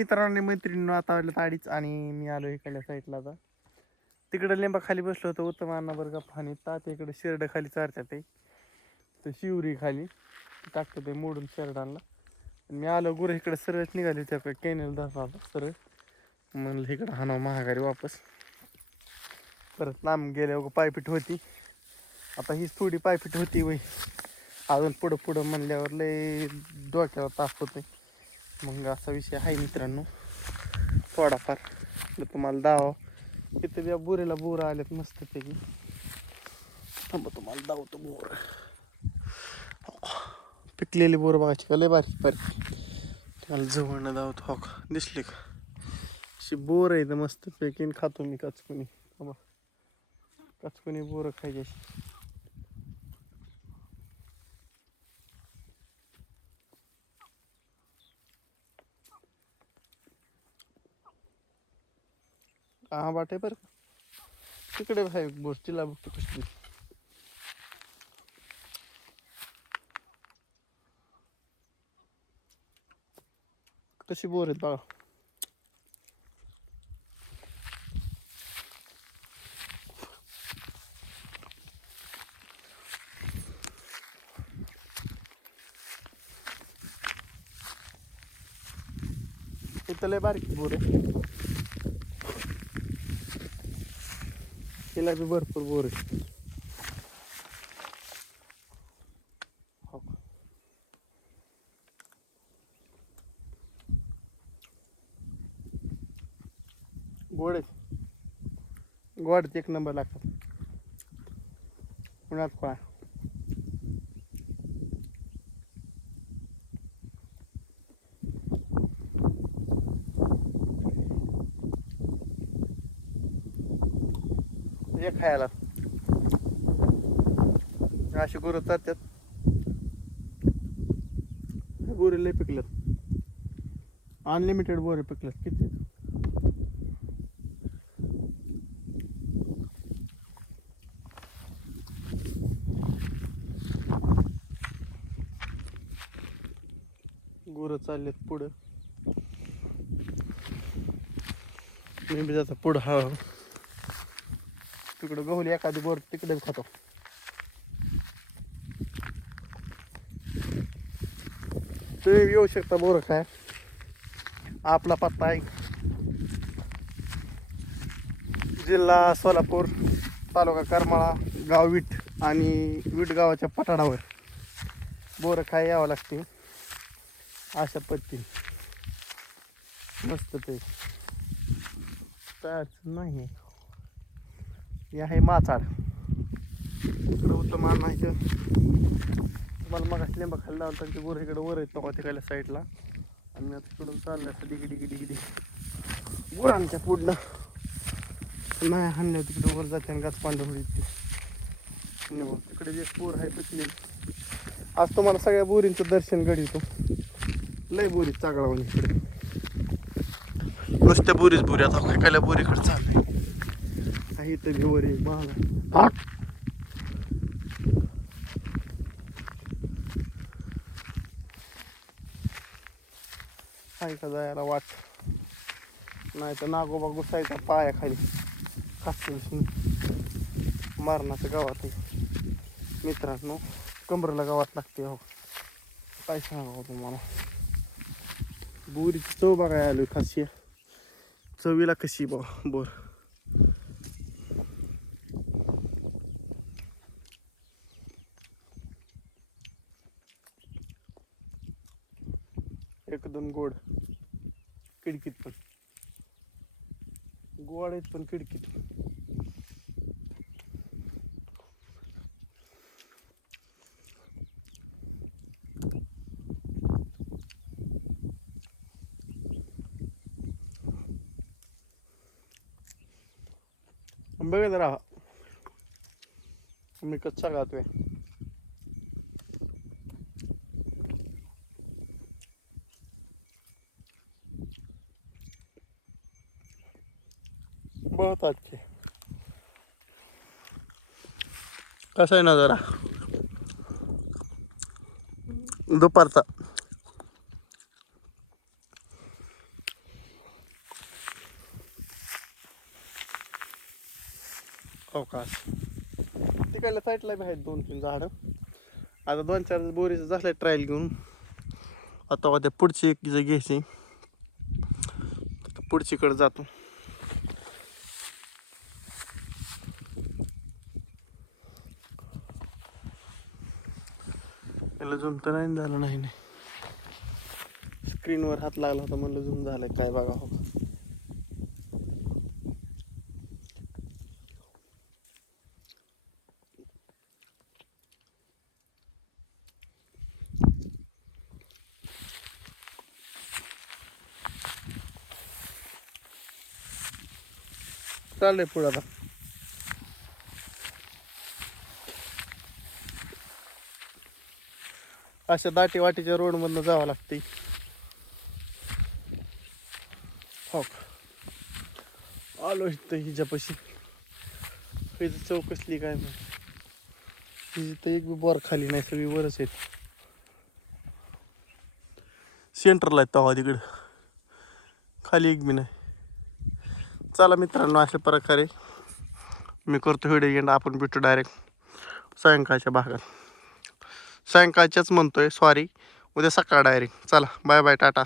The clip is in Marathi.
मित्रांनी मैत्रिणी आता आलं ताडीच आणि मी आलो इकडल्या साईडला आता. तिकडं लिंबा खाली बसलो होतो उत्तम अण्णा बरं गप्पा आणि तात इकडे शेरड खाली चारतात ते. तर शिवरी खाली. टाकतो ते मोडून शेरडांना. मी आलो गुरं इकडे सरळ निघाली त्या कॅनेल धरला सरळ. म्हणलं इकडं हाणाव महागारी वापस. परत लांब गेल्यावर पायपीट होती. आता हीच थोडी पायपीट होती वय. अजून पुढं पुढं म्हणल्यावर लय डोक्यावर ताप होते मग असा विषय आहे मित्रांनो. थोडाफार. तर तुम्हाला दाव इथं त्या बोरीला बोरं आल्यात मस्त पैकी थांबा तुम्हाला दावतो बोर. पिकलेली बोर बघायची का? लय बारीक बारीक. त्याला जवळनं दावतो. हो का? दिसली का? अशी बोर आहे तर मस्त पैकी आणि खातो मी कचकुनी थांबा. कचकुनी बोरं खायची अशी हा वाटे बरं का तिकडे आहे तिला बघतो कसली कशी बोर आहेत बघा इथं लय बारीक बोर आहे तिला बी भरपूर बोर आहे. गोड गोड एक नंबर लागतात. उन्हात फळा हे खायला. अशी गुरं चालतात गोरे लय पिकल्यात. अनलिमिटेड बोरे पिकल्यात. किती? गुरं चाललेत पुढं. मी बी जाता पुढं. हा. तिकडं गहुली एखादी बोर तिकडे खातो. तुम्ही येऊ शकता बोर काय आपला पत्ता आहे. जिल्हा सोलापूर तालुका करमाळा गाव विट आणि विट गावाच्या पठाडावर बोरं खाय यावं लागते. अशा पद्धतीने. मस्त ते. नाही हे आहे माचाड इकडं उत्तम अण्णा इथं. तुम्हाला मग लिंबा खाल्ला होता त्यांच्या गोर इकडे वर येतो नका तिकडल्या साईडला. आणि मी आता तिकडून चाललं असं डिगी डिगी डिगी डिगी. गुरांच्या पुढलं नाही हाणल्या तिकडे वर जाते आणि गाच पांढर होईल ते. धन्यवाद. तिकडे जे बोर आहे पिकले. आज तुम्हाला सगळ्या बोरींचं दर्शन घडवतो लय बोरी चागळावून इकडे. नुसत्या बोरीच बोरी. आता काय काय बोरीकडे चाललंय. काही तर घेवर आहे बघा आहे का जायला वाट. नाही तर नागोबा घुसायचा पाया खाली खास मरणाचं गावात मित्रांनो कमरेला गावात लागते हो. काय सांगावं तुम्हाला? बोरीची चव बघायला आलोय खाशी चवीला कशी बा बोर. एकदम गोड खिडकीत पण. गोड आहेत पण खिडकीत. बघा जरा मी कच्चा खातोय. बहुत अच्छे कसा आहे ना जरा दुपारचा. अवकाश. तिकडल्या साईडला बी आहेत दोन तीन झाडं. आता दोन चार बोरीचं झालं ट्रायल घेऊन. आता पुढची एक जे घ्यायची. पुढचीकडे जातो. म्हणलं झूम तर नाही झालं नाही नाही. स्क्रीनवर हात लागला होता म्हणलं झुम झालाय काय बघा हो चाललंय पुढं आता. अशा दाटी वाटीच्या रोड मधनं जावं लागते हो. आलो इथं हिच्यापाशी. हिचं चौकसली काय माहिती. हिची तर एक बी बोर खाली नाही सगळी वरच आहेत. सेंटरला आहेत तवा तिकडं. खाली एक बी नाही. चला मित्रांनो अशा प्रकारे मी करतो व्हिडिओ एंड आपण भेटतो डायरेक्ट सायंकाळच्या भागात. सायंकाळच्याच म्हणतोय. सॉरी उद्या सकाळ डायरेक्ट चला. Bye bye tata.